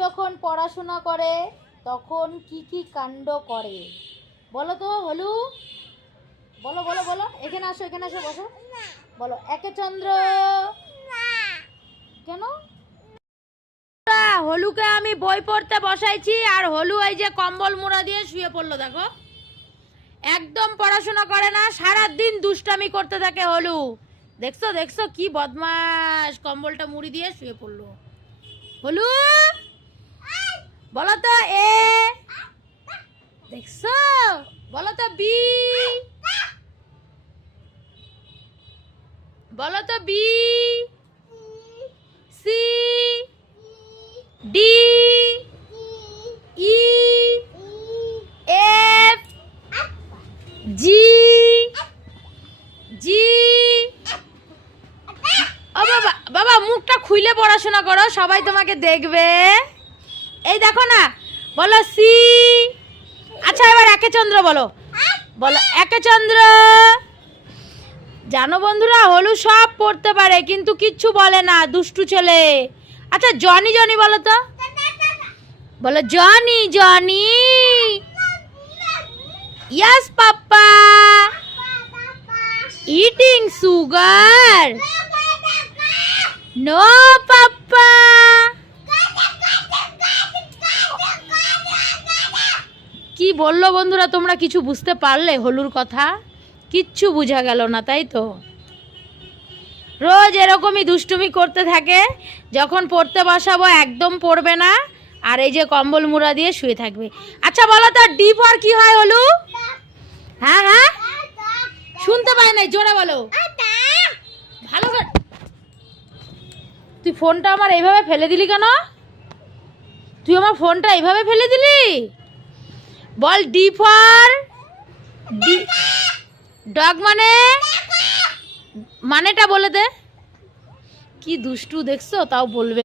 যখন পড়াশোনা করে তখন কি কি কাণ্ড করে বলো তো হলু? বলো বলো বলো, এখানে আসো বসো। বলো একে চন্দ্র। কেন? হলুকে আমি বই পড়তে বসাইছি আর হলু এই যে কম্বল মুড়া দিয়ে শুয়ে পড়লো। দেখো, একদম পড়াশোনা করে না, সারা দিন দুষ্টামি করতে থাকে হলু। দেখছো দেখছো কি বদমাশ, কম্বলটা মুড়ি দিয়ে শুয়ে পড়লো। হলু বলো তো এ, দেখছো? বলো তো বি, বলো তো বি, সি, ডি, ই, এফ, জি, জি। ও বাবা বাবা, মুখটা খুলে পড়াশোনা করো, সবাই তোমাকে দেখবে। এই দেখো না, বলো সি। আচ্ছা এবার একে চন্দ্র বলো, বলো একে চন্দ্র। জানো বন্ধুরা, হলু সব পড়তে পারে কিন্তু কিচ্ছু বলে না, দুষ্টু ছেলে। আচ্ছা জনি জনি বলো তো, বলো Johnny Johnny. Yes papa, eating sugar. No papa. কি বললো বন্ধুরা, তোমরা কিছু বুঝতে পারলে হলুর কথা? কিচ্ছু বোঝা গেল না, তাই তো? রোজ এরকমই দুষ্টুমি করতে থাকে, যখন পড়তে বসাবো একদম পড়বে না, আর এই যে কম্বল মুড়া দিয়ে শুয়ে থাকবে। আচ্ছা বলো তো ডি ফর কি হয় হলু? হ্যাঁ হ্যাঁ, শুনতে পাই নাই, জোরে বলো। ভালো করে। তুই ফোনটা আমার এইভাবে ফেলে দিলি কেন? তুই আমার ফোনটা এইভাবে ফেলে দিলি? বল ডি ফর ডি, ডগ মানে, মানেটা বলে দে। কি দুষ্টু দেখছো, তাও বলবে।